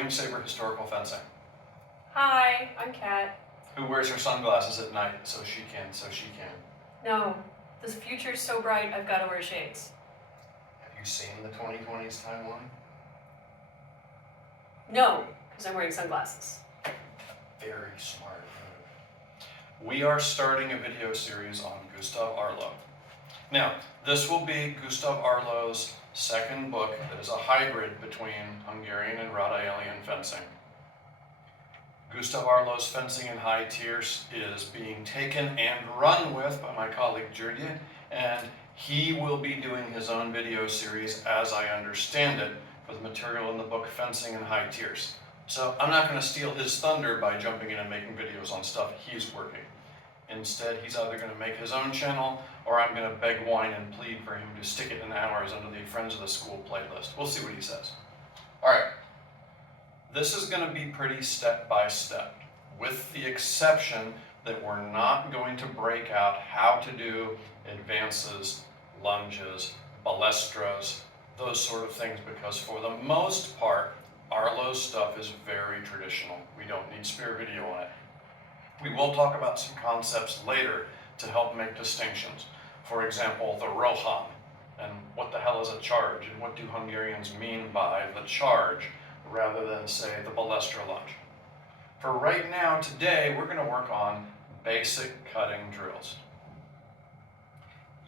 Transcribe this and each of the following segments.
Wing Saber Historical Fencing. Hi, I'm Kat. Who wears her sunglasses at night so she can. No, this future's so bright I've got to wear shades. Have you seen the 2020s timeline? No, because I'm wearing sunglasses. Very smart move. We are starting a video series on Gustav Arlow. Now, this will be Gustav Arlow's second book that is a hybrid between Hungarian and Rhode-Island fencing. Gustav Arlow's Fencing in High Tiers is being taken and run with by my colleague Julia, and he will be doing his own video series, as I understand it, for the material in the book Fencing in High Tiers. So I'm not going to steal his thunder by jumping in and making videos on stuff he's working. Instead, he's either going to make his own channel, or I'm going to beg, whine, and plead for him to stick it in hours under the Friends of the School playlist. We'll see what he says. All right. This is going to be pretty step by step, with the exception that we're not going to break out how to do advances, lunges, balestras, those sort of things, because for the most part, Arlow's stuff is very traditional. We don't need spare video on it. We will talk about some concepts later to help make distinctions. For example, the rohan, and what the hell is a charge, and what do Hungarians mean by the charge, rather than, say, the balestra lunge. For right now, today, we're going to work on basic cutting drills.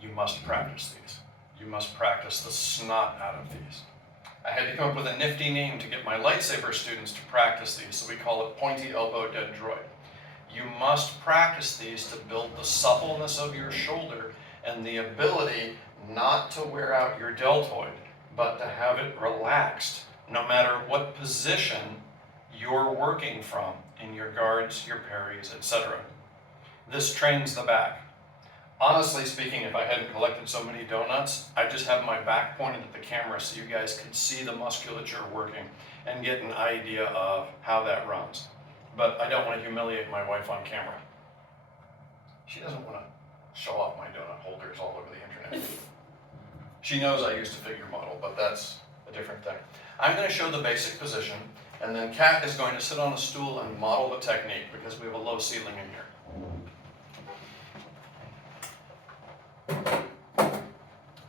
You must practice these. You must practice the snot out of these. I had to come up with a nifty name to get my lightsaber students to practice these, so we call it pointy elbow dead droid. You must practice these to build the suppleness of your shoulder and the ability not to wear out your deltoid, but to have it relaxed no matter what position you're working from in your guards, your parries, etc. This trains the back. Honestly speaking, if I hadn't collected so many donuts, I'd just have my back pointed at the camera so you guys could see the musculature working and get an idea of how that runs. But I don't want to humiliate my wife on camera. She doesn't want to show off my donut holders all over the internet. She knows I used to figure model, but that's a different thing. I'm going to show the basic position, and then Kat is going to sit on a stool and model the technique because we have a low ceiling in here.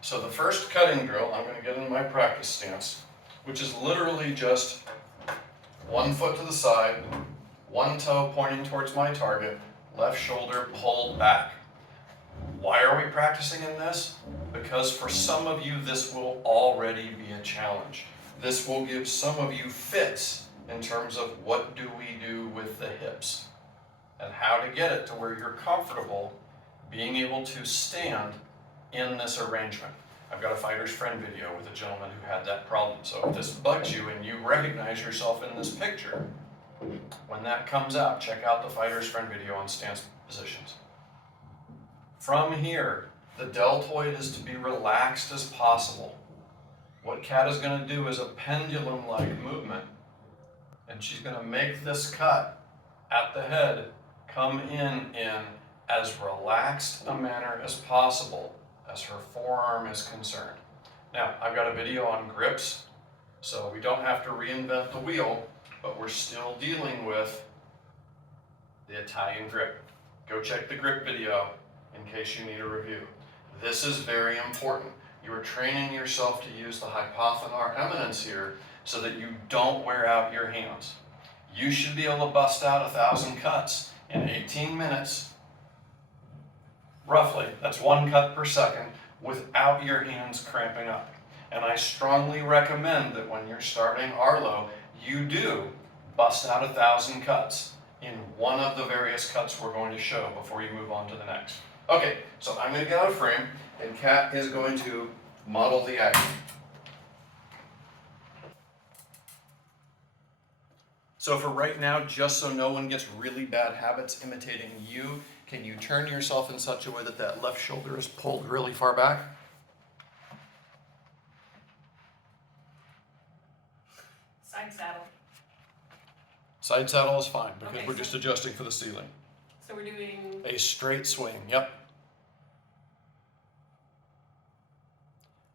So the first cutting drill, I'm going to get in my practice stance, which is literally just one foot to the side, one toe pointing towards my target, left shoulder pulled back. Why are we practicing in this? Because for some of you, this will already be a challenge. This will give some of you fits in terms of what do we do with the hips and how to get it to where you're comfortable being able to stand in this arrangement. I've got a fighter's friend video with a gentleman who had that problem. So if this bugs you and you recognize yourself in this picture, when that comes out, check out the fighter's friend video on stance positions. From here, the deltoid is to be relaxed as possible. What Kat is going to do is a pendulum-like movement, and she's going to make this cut at the head come in as relaxed a manner as possible as her forearm is concerned. Now, I've got a video on grips, so we don't have to reinvent the wheel, but we're still dealing with the Italian grip. Go check the grip video in case you need a review. This is very important. You are training yourself to use the hypothenar eminence here so that you don't wear out your hands. You should be able to bust out 1,000 cuts in 18 minutes, roughly. That's 1 cut per second, without your hands cramping up. And I strongly recommend that when you're starting Arlow, you do bust out 1,000 cuts in one of the various cuts we're going to show before you move on to the next. Okay, so I'm going to get out of frame, and Kat is going to model the action. So for right now, just so no one gets really bad habits imitating you, can you turn yourself in such a way that that left shoulder is pulled really far back? Side saddle. Side saddle is fine because Okay, we're just adjusting for the ceiling. So we're doing A straight swing, yep.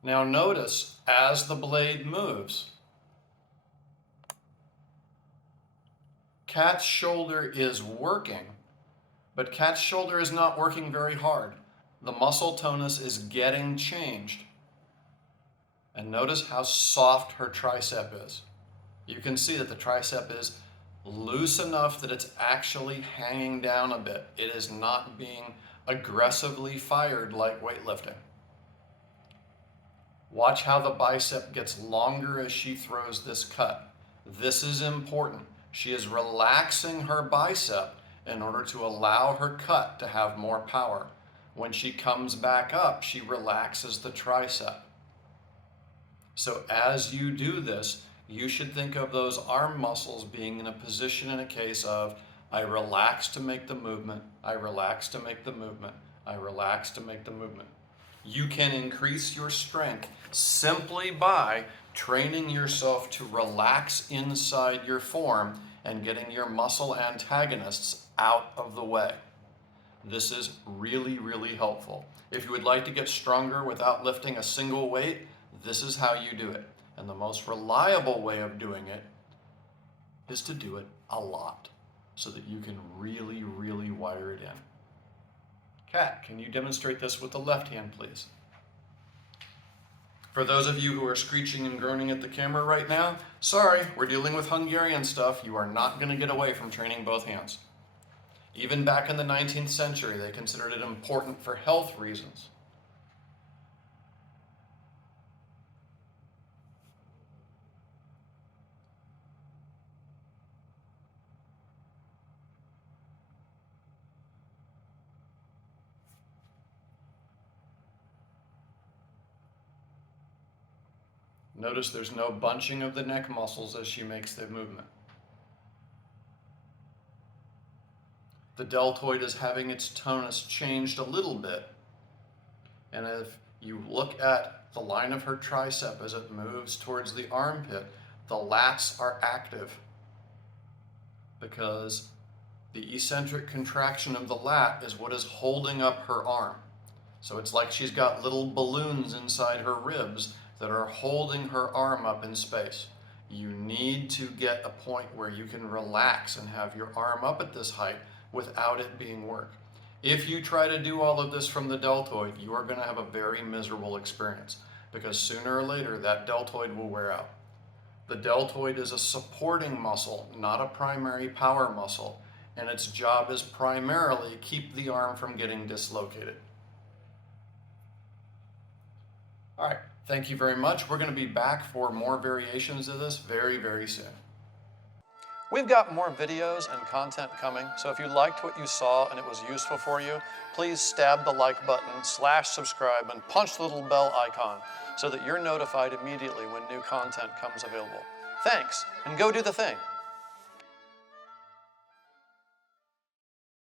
Now notice, as the blade moves, Kat's shoulder is working, but Kat's shoulder is not working very hard. The muscle tonus is getting changed. And notice how soft her tricep is. You can see that the tricep is loose enough that it's actually hanging down a bit. It is not being aggressively fired like weightlifting. Watch how the bicep gets longer as she throws this cut. This is important. She is relaxing her bicep in order to allow her cut to have more power. When she comes back up, she relaxes the tricep. So as you do this, you should think of those arm muscles being in a position in a case of, I relax to make the movement, I relax to make the movement, I relax to make the movement. You can increase your strength simply by training yourself to relax inside your form and getting your muscle antagonists out of the way. This is really, really helpful. If you would like to get stronger without lifting a single weight, this is how you do it. And the most reliable way of doing it is to do it a lot so that you can really, really wire it in. Kat, can you demonstrate this with the left hand, please? For those of you who are screeching and groaning at the camera right now, sorry, we're dealing with Hungarian stuff. You are not going to get away from training both hands. Even back in the 19th century, they considered it important for health reasons. Notice there's no bunching of the neck muscles as she makes the movement. The deltoid is having its tonus changed a little bit. And if you look at the line of her tricep as it moves towards the armpit, the lats are active because the eccentric contraction of the lat is what is holding up her arm. So it's like she's got little balloons inside her ribs that are holding her arm up in space. You need to get a point where you can relax and have your arm up at this height without it being work. If you try to do all of this from the deltoid, you are going to have a very miserable experience because sooner or later that deltoid will wear out. The deltoid is a supporting muscle, not a primary power muscle, and its job is primarily keep the arm from getting dislocated. All right. Thank you very much. We're going to be back for more variations of this very, very soon. We've got more videos and content coming, so if you liked what you saw and it was useful for you, please stab the like button, /subscribe, and punch the little bell icon so that you're notified immediately when new content comes available. Thanks, and go do the thing.